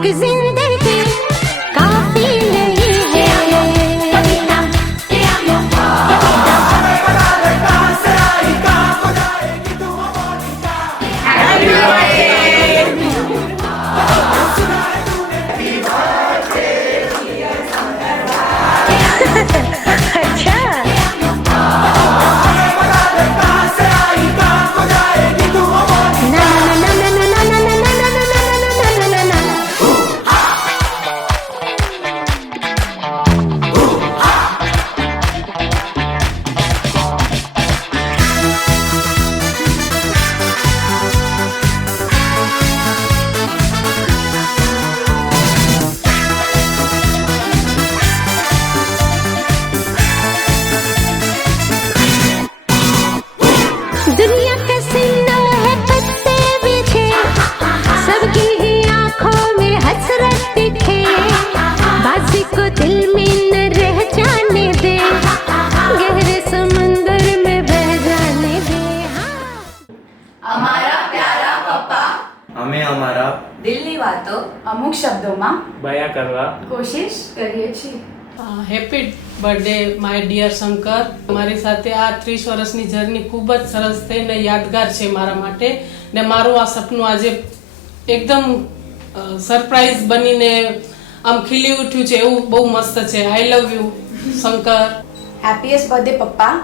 एक जिंदगी काफी नहीं है। दुनिया का सिन्ना है पत्ते बिछे, सबकी ही आंखों में हसरत दिखे, बाजी को दिल में न रह जाने दे, गहरे समंदर में बह जाने दे। અમારા પ્યારા પપ્પા અમે અમારા દિલની વાતો અમુક શબ્દોમાં બયા કરવા કોશિશ કરીએ છીએ. Happy birthday my dear Shankar. મારી સાથે આ 30 વર્ષની જર્ની ખૂબ જ સરસ થઈ ને યાદગાર છે મારા માટે, ને મારું આ સપનું આજે એકદમ સરપ્રાઈઝ બનીને આમ ખીલી ઉઠ્યું છે, એવું બહુ મસ્ત છે. I love you Shankar. Happiest birthday પપ્પા.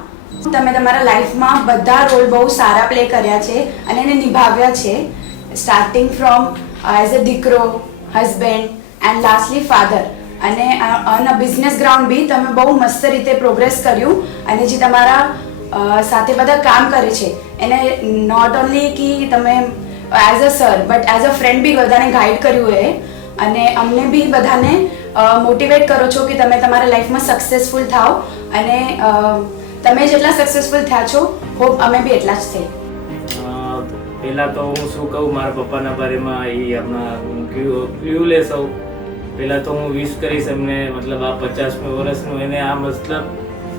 તમે તમારા લાઈફમાં બધા રોલ બહુ સારા પ્લે કર્યા છે અને એને નિભાવ્યા છે, સ્ટાર્ટિંગ ફ્રોમ એઝ અ દીકરો, હસબેન્ડ એન્ડ લાસ્ટલી ફાધર. અને ઓન અ બિઝનેસ ગ્રાઉન્ડ બી તમે બહુ મસ્ત રીતે પ્રોગ્રેસ કર્યું, અને જે તમારા સાથે બધા કામ કરે છે એને નોટ ઓનલી કે તમે as a sir but as a friend બી બધાને ગાઈડ કર્યું એ, અને અમને બી બધાને મોટિવેટ કરો છો કે તમે તમારા લાઈફમાં સક્સેસફુલ થાઓ, અને તમે જેટલા સક્સેસફુલ થયા છો હોપ અમે બી એટલા જ થઈ. પહેલા તો હું શું કહું મારા પપ્પાના બારેમાં, એ આપણા ક્લ્યુલેસ હોઉં. પહેલાં તો હું વિશ કરીશ એમને, મતલબ આ 50મી વર્ષનું એને આ મતલબ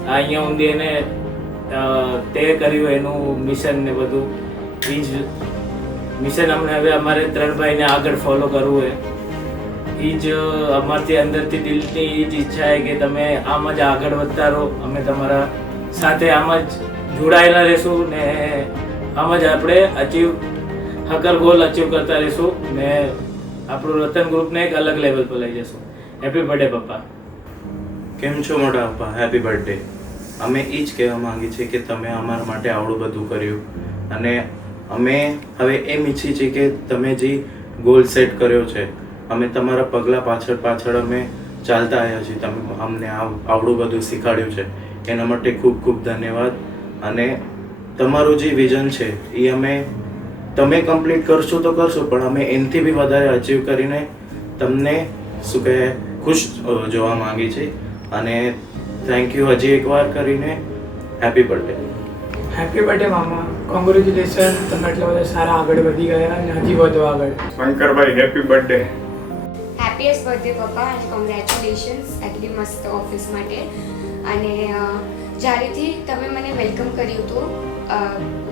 આ અહીંયા ઊંધી એને તે કર્યું એનું મિશન ને બધું. એ જ મિશન અમને હવે અમારે 3 ભાઈને આગળ ફોલો કરવું હોય. એ જ અમારથી અંદરથી દિલની એ જ ઈચ્છા છે કે તમે આમ જ આગળ વધતા રહો, અમે તમારા સાથે આમ જ જોડાયેલા રહીશું ને આમ જ આપણે હકર ગોલ અચીવ કરતા રહીશું ને આપણું રતન ગ્રુપને એક અલગ લેવલ પર લઈ જશું. હેપી બર્થડે પપ્પા. કેમ છો મોટા પપ્પા? Happy birthday. અમે એ જ કહેવા માંગીએ છીએ કે તમે અમારા માટે આવડું બધું કર્યું, અને અમે હવે એમ ઈચ્છીએ છીએ કે તમે જે ગોલ સેટ કર્યો છે અમે તમારા પગલાં પાછળ અમે ચાલતા આવ્યા છીએ. તમે અમને આવડું બધું શીખવાડ્યું છે એના માટે ખૂબ ખૂબ ધન્યવાદ. અને તમારું જે વિઝન છે એ અમે તમે કમ્પ્લીટ કરશો તો કરશો, પણ અમે એનાથી બી વધારે અચીવ કરીને તમને શું કહે ખુશ જોવા માંગી છે. અને થેન્ક યુ હજી એકવાર કરીને. Happy birthday. હેપી બર્થડે મામા. કોંગ્રેચ્યુલેશન, તમે એટલા બધા સારા આગળ વધી ગયા અને હજી વધુ આગળ. Shankarbhai happy birthday. Happiest birthday પપ્પા, અને કોંગ્રેચ્યુલેશન્સ આટલી મસ્ત ઓફિસ માટે. અને જ્યારેથી તમે મને વેલકમ કર્યું હતું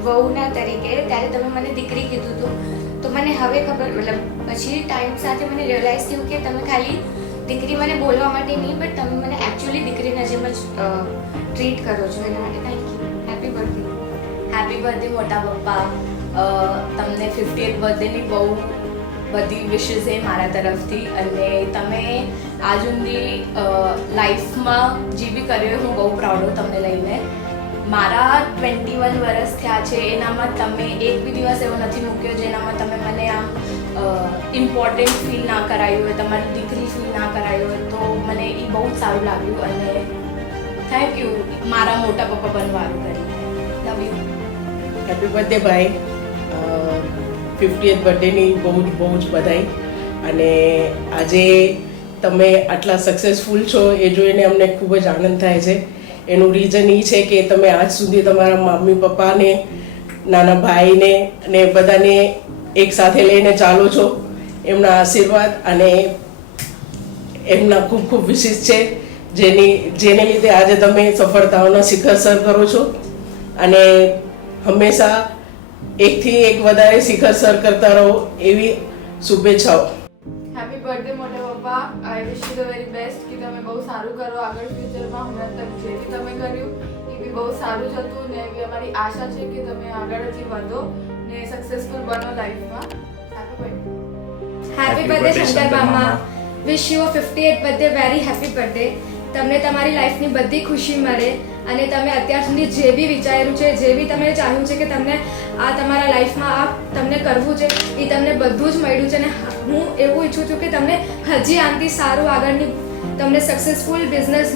વહુના તરીકે, ત્યારે તમે મને દીકરી કીધું હતું, તો મને હવે ખબર, મતલબ પછી ટાઈમ સાથે મને રિયલાઇઝ થયું કે તમે ખાલી દીકરી મને બોલવા માટે નહીં, બટ તમે મને એકચ્યુઅલી દીકરીના જેમ જ ટ્રીટ કરો છો. એના માટે thank you. Happy birthday. Happy birthday મોટા પપ્પા. તમને 50th બર્થડેની બહુ બધી વિશેસ છે મારા તરફથી, અને તમે આજ સુધી લાઈફમાં જે બી કર્યું હું બહુ પ્રાઉડ હું તમને લઈને. મારા 21 વર્ષ થયા છે, એનામાં તમે એક બી દિવસ એવો નથી મૂક્યો જેનામાં તમે મને આમ ઇમ્પોર્ટન્ટ ફીલ ના કરાયું હોય, તમારી દીકરી ફીલ ના કરાયું હોય, તો મને એ બહુ જ સારું લાગ્યું. અને થેન્ક યુ મારા મોટા પપ્પા બનવાનું કરીને. Love you. હેપી બર્થડે ભાઈ. 50th બર્થડેની બહુ જ બધાઈ. અને આજે તમે આટલા સક્સેસફુલ છો એ જોઈને અમને ખૂબ જ આનંદ થાય છે. એનું રીઝન એ છે કે તમે આજ સુધી તમારા મમ્મી પપ્પાને, નાના ભાઈને અને બધાને એક સાથે લઈને ચાલો છો. એમના આશીર્વાદ અને એમના ખૂબ ખૂબ વિશેષ છે, જેને લીધે આજે તમે સફળતાઓના શિખર સર કરો છો, અને હંમેશા એકથી એક વધારે શિખર સર કરતા રહો એવી શુભેચ્છાઓ. હેપી બર્થડે મોટા પપ્પા. I wish you the very best કે તમે બહુ સારું કરો આગળ ફ્યુચરમાં. હમણાં તક જે બી તમે કર્યું એ બી બહુ સારું જ હતું ને એવી અમારી આશા છે કે તમે આગળ હજી વધો ને સક્સેસફુલ બનો લાઈફમાં. હેપી બર્થડે શંકર મામા. Wish you 58th birthday very happy birthday. તમને તમારી લાઈફની બધી ખુશી મળે અને તમે અત્યાર સુધી જે બી વિચાર્યું છે, જે બી તમે ચાહ્યું છે કે તમને આ તમારા લાઈફમાં આ તમને કરવું છે એ તમને બધું જ મળ્યું છે. અને હું એવું ઈચ્છું છું કે તમને હજી આનાથી સારું આગળની તમને સક્સેસફુલ બિઝનેસ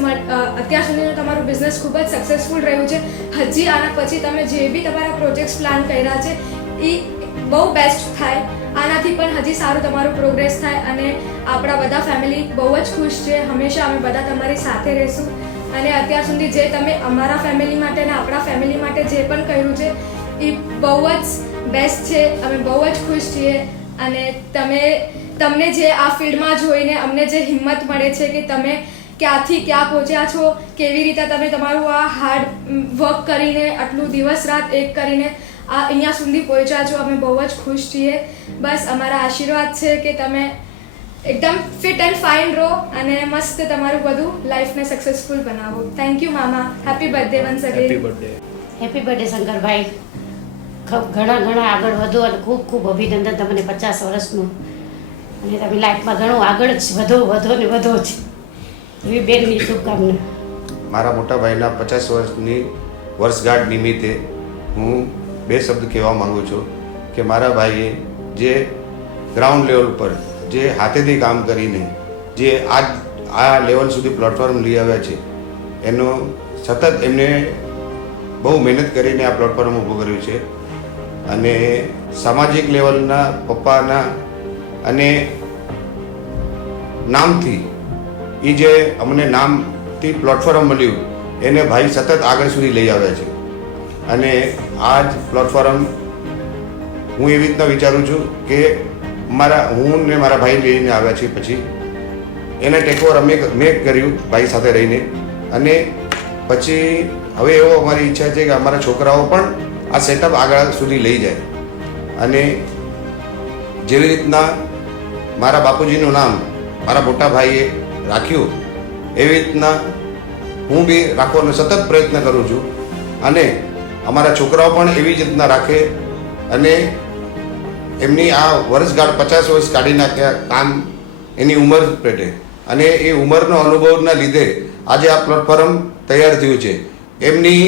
અત્યાર સુધીનું તમારું બિઝનેસ ખૂબ જ સક્સેસફુલ રહ્યું છે. હજી આના પછી તમે જે બી તમારા પ્રોજેક્ટ્સ પ્લાન કર્યા છે એ બહુ બેસ્ટ થાય. આનાથી પણ હજી સારું તમારું પ્રોગ્રેસ થાય અને આપણા બધા ફેમિલી બહુ જ ખુશ છે. હંમેશા અમે બધા તમારી સાથે રહીશું અને અત્યાર સુધી જે તમે અમારા ફેમિલી માટે અને આપણા ફેમિલી માટે જે પણ કર્યું છે એ બહુ જ બેસ્ટ છે. અમે બહુ જ ખુશ છીએ અને તમને જે આ ફિલ્ડમાં જોઈને અમને જે હિંમત મળે છે કે તમે ક્યાંથી ક્યાં પહોંચ્યા છો, કેવી રીતે તમે તમારું આ હાર્ડ વર્ક કરીને આટલું દિવસ રાત એક કરીને આ અહીંયા સુધી પહોંચ્યા છો. અમે બહુ જ ખુશ છીએ. બસ અમારા આશીર્વાદ છે કે તમે એકદમ ફિટ એન્ડ ફાઇન રહો અને મસ્ત તમારું બધું લાઈફને સક્સેસફુલ બનાવો. થેન્ક યુ મામા. Happy birthday once happy again. Birthday. Happy birthday Shankarbhai. ઘણા આગળ વધો અને ખૂબ ખૂબ અભિનંદન તમને 50 વર્ષનું. અને તમે લાઈફમાં ઘણું આગળ જ વધો ને વધો જ એવી બેનની શુભકામના. મારા મોટા ભાઈના 50 વર્ષની વર્ષગાંઠ નિમિત્તે હું 2 શબ્દ કહેવા માગું છું કે મારા ભાઈએ જે ગ્રાઉન્ડ લેવલ પર જે હાથેથી કામ કરીને જે આ લેવલ સુધી પ્લેટફોર્મ લઈ આવ્યા છે એનો સતત એમને બહુ મહેનત કરીને આ પ્લેટફોર્મ ઊભું કર્યું છે. અને સામાજિક લેવલના પપ્પાના અને નામથી એ જે અમને નામથી પ્લેટફોર્મ મળ્યું એને ભાઈ સતત આગળ સુધી લઈ આવ્યા છે. અને આ જ પ્લેટફોર્મ હું એવી રીતના વિચારું છું કે હું ને મારા ભાઈ લઈને આવ્યા છીએ પછી એને ટેકઓવર મેં કર્યું ભાઈ સાથે રહીને. અને પછી હવે એવો અમારી ઈચ્છા છે કે અમારા છોકરાઓ પણ આ સેટઅપ આગળ સુધી લઈ જાય. અને જેવી રીતના મારા બાપુજીનું નામ મારા મોટા ભાઈએ રાખ્યું એવી રીતના હું બી રાખવાનો સતત પ્રયત્ન કરું છું. અને અમારા છોકરાઓ પણ એવી જ રીતના રાખે અને એમની આ વર્ષગાંઠ 50 વર્ષ કાઢી નાખ્યા કામ એની ઉંમર પેટે. અને એ ઉંમરનો અનુભવના લીધે આજે આ પ્લેટફોર્મ તૈયાર થયું છે. એમની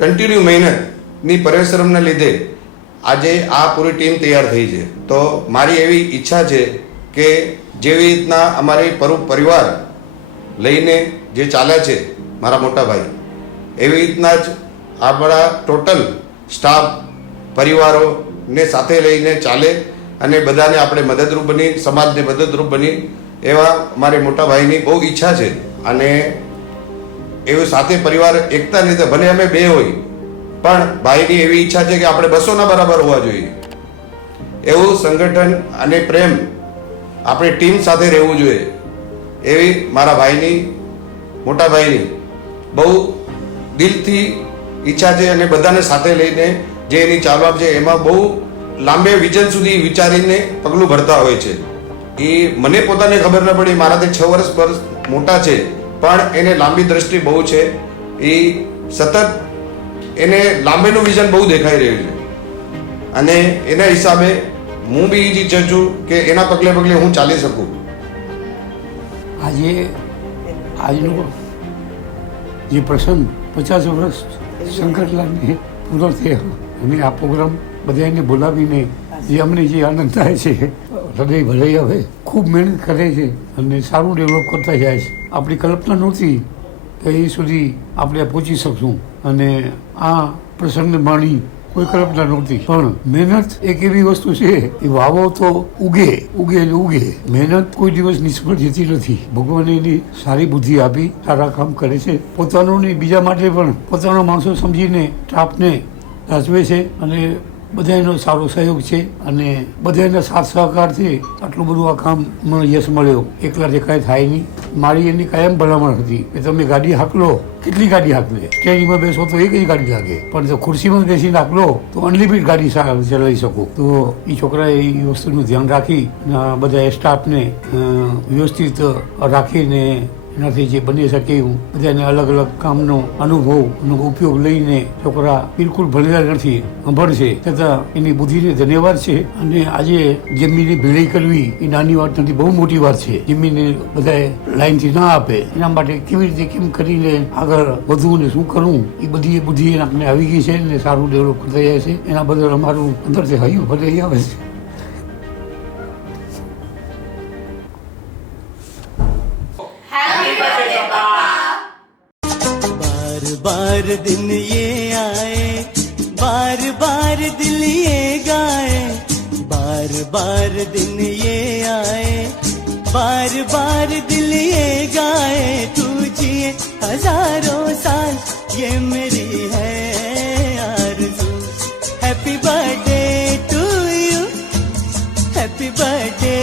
કન્ટિન્યુ મહેનતની પરિશ્રમના લીધે આજે આ પૂરી ટીમ તૈયાર થઈ છે. તો મારી એવી ઈચ્છા છે કે જેવી રીતના અમારી પરિવાર લઈને જે ચાલ્યા છે મારા મોટા ભાઈ એવી રીતના જ આપણા ટોટલ સ્ટાફ પરિવારોને સાથે લઈને ચાલે અને બધાને આપણે મદદરૂપ બની સમાજને મદદરૂપ બની એવા મારે મોટા ભાઈની બહુ ઈચ્છા છે. અને એવું સાથે પરિવાર એકતા રીતે ભલે અમે 2 હોય પણ ભાઈની એવી ઈચ્છા છે કે આપણે 200ના બરાબર હોવા જોઈએ. એવું સંગઠન અને પ્રેમ આપણે ટીમ સાથે રહેવું જોઈએ એવી મારા ભાઈની મોટા ભાઈની બહુ દિલથી ઈચ્છા છે. અને બધાને સાથે લઈને જે એની ચાલવા છે એમાં બહુ લાંબે વિઝન સુધી વિચારીને પગલું ભરતા હોય છે. એ મને પોતાને ખબર ન પડી, મારાથી 6 વર્ષ મોટા છે પણ એને લાંબી દ્રષ્ટિ બહુ છે. એ સતત એને લાંબેનું વિઝન બહુ દેખાઈ રહ્યું છે. અને એના હિસાબે હું બી જ ઈચ્છું છું કે એના પગલે પગલે હું ચાલી શકું. આજનો જે પ્રસંગ 50 વર્ષ શંકરલાલને પૂરો થયો અને આ પ્રોગ્રામ બધાને બોલાવીને જે અમને જે આનંદ થાય છે હૃદય ભરાઈ આવે. ખૂબ મહેનત કરે છે અને સારું ડેવલપ કરતા જાય છે. આપણી કલ્પના નહોતી કે એ સુધી આપણે પહોંચી શકશું અને આ પ્રસંગને માણી કોઈ કલ્પના નહોતી. પણ મહેનત એક એવી વસ્તુ છે એ વાવો તો ઉગે. મહેનત કોઈ દિવસ નિષ્ફળ જતી નથી. ભગવાને એની સારી બુદ્ધિ આપી, સારા કામ કરે છે. પોતાનું નહીં બીજા માટે પણ પોતાના માણસો સમજીને સ્ટાફને સાચવે છે અને બધાનો સારો સહયોગ છે અને બધાના સાથ સહકારથી આટલું બધું આ કામ યશ મળ્યો. એકલા જે કાંઈ થાય નહીં. મારી એની કાયમ ભલામણ હતી કે તમે ગાડી હાકલો, કેટલી ગાડી હાકલે, સ્ટેરિંગમાં બેસો તો એક જ ગાડી લાગે, પણ જો ખુરશીમાં બેસીને હાકલો તો અનલિમિટેડ ગાડી ચલાવી શકો. તો એ છોકરાએ એ વસ્તુનું ધ્યાન રાખી બધા સ્ટાફને વ્યવસ્થિત રાખીને એનાથી જે બની શકે એવું બધાને અલગ અલગ કામનો અનુભવનો ઉપયોગ લઈને છોકરા બિલકુલ ભણેલા નથી, અભણ છે, છતાં એની બુદ્ધિને ધન્યવાદ છે. અને આજે જમીનની ભેળી કરવી એ નાની વાત નથી, બહુ મોટી વાત છે. જમીનને બધાએ લાઈનથી ના આપે, એના માટે કેવી રીતે કેમ કરીને આગળ વધવું ને શું કરવું એ બધી બુદ્ધિ આપણે આવી ગઈ છે ને સારું ડેવલપ કરતા જાય છે. એના બદલ અમારું અંદરથી હૈયું ભરાઈ આવે છે. बार दिन ये आए, बार बार दिल ये गाए, बार बार दिन ये आए, बार बार दिल ये गाए, तू जिए हजारों साल ये मेरी है आरज़ू. Happy birthday to you, happy birthday